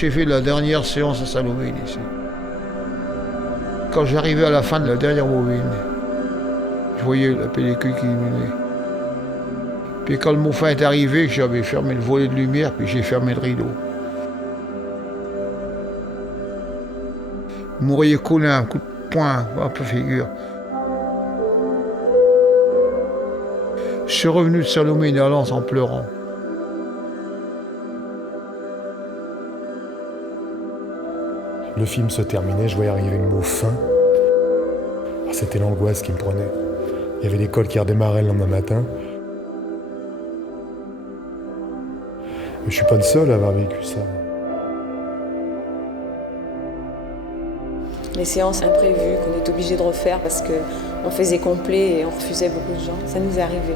j'ai fait la dernière séance à Salomé ici. Quand j'arrivais à la fin de la dernière bobine, je voyais la pellicule qui illuminait. Puis quand le mot fin est arrivé, j'avais fermé le volet de lumière, puis j'ai fermé le rideau. Vous m'auriez collé un coup de poing, un peu figure. Je suis revenu de Salomé une Alliance en pleurant. Le film se terminait, je voyais arriver le mot fin. Alors, c'était l'angoisse qui me prenait. Il y avait l'école qui redémarrait le lendemain matin. Mais je suis pas le seul à avoir vécu ça. Les séances imprévues qu'on est obligé de refaire parce qu'on faisait complet et on refusait beaucoup de gens, ça nous est arrivé.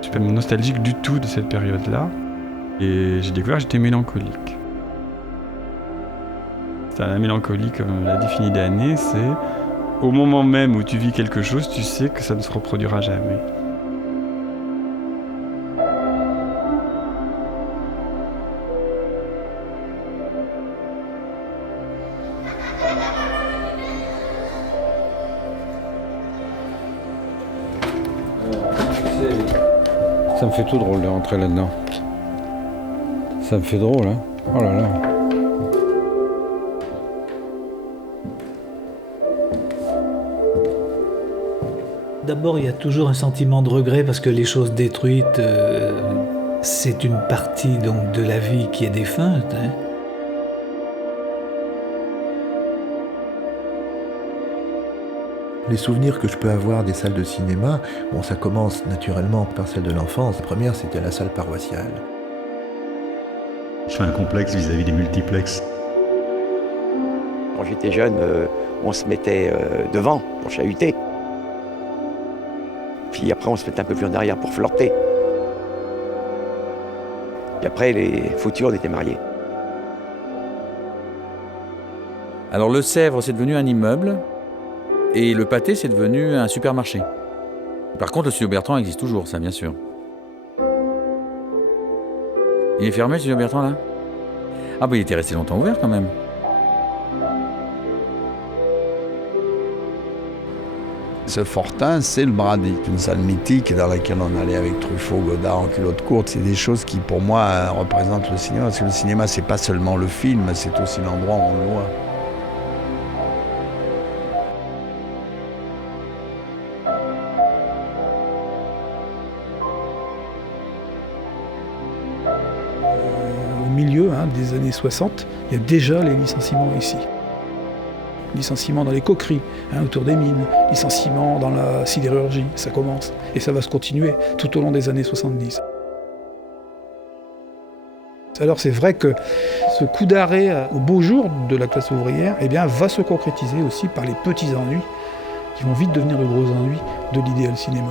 Je suis pas nostalgique du tout de cette période-là. Et j'ai découvert que j'étais mélancolique. La mélancolie, comme l'a défini Danae, c'est au moment même où tu vis quelque chose, tu sais que ça ne se reproduira jamais. Ça me fait tout drôle de rentrer là-dedans. Ça me fait drôle, hein. Oh là là. D'abord, il y a toujours un sentiment de regret parce que les choses détruites, c'est une partie donc de la vie qui est défunte. Hein. Les souvenirs que je peux avoir des salles de cinéma, bon, ça commence naturellement par celle de l'enfance. La première, c'était la salle paroissiale. Je fais un complexe vis-à-vis des multiplexes. Quand j'étais jeune, on se mettait devant pour chahuter. Puis après, on se mettait un peu plus en arrière pour flirter. Puis après, les futurs, on était mariés. Alors le Sèvres, c'est devenu un immeuble. Et le Pâté, c'est devenu un supermarché. Par contre, le studio Bertrand existe toujours, ça, bien sûr. Il est fermé, le studio Bertrand, là? Ah, bah, il était resté longtemps ouvert, quand même. Ce Fortin, c'est le Brady, une salle mythique dans laquelle on allait avec Truffaut, Godard en culotte courte. C'est des choses qui, pour moi, représentent le cinéma. Parce que le cinéma, c'est pas seulement le film, c'est aussi l'endroit où on le voit. Au milieu des années 60, il y a déjà les licenciements ici. Licenciements dans les coqueries, autour des mines, licenciements dans la sidérurgie, ça commence. Et ça va se continuer tout au long des années 70. Alors c'est vrai que ce coup d'arrêt au beau jour de la classe ouvrière va se concrétiser aussi par les petits ennuis qui vont vite devenir le gros ennui de l'idéal cinéma.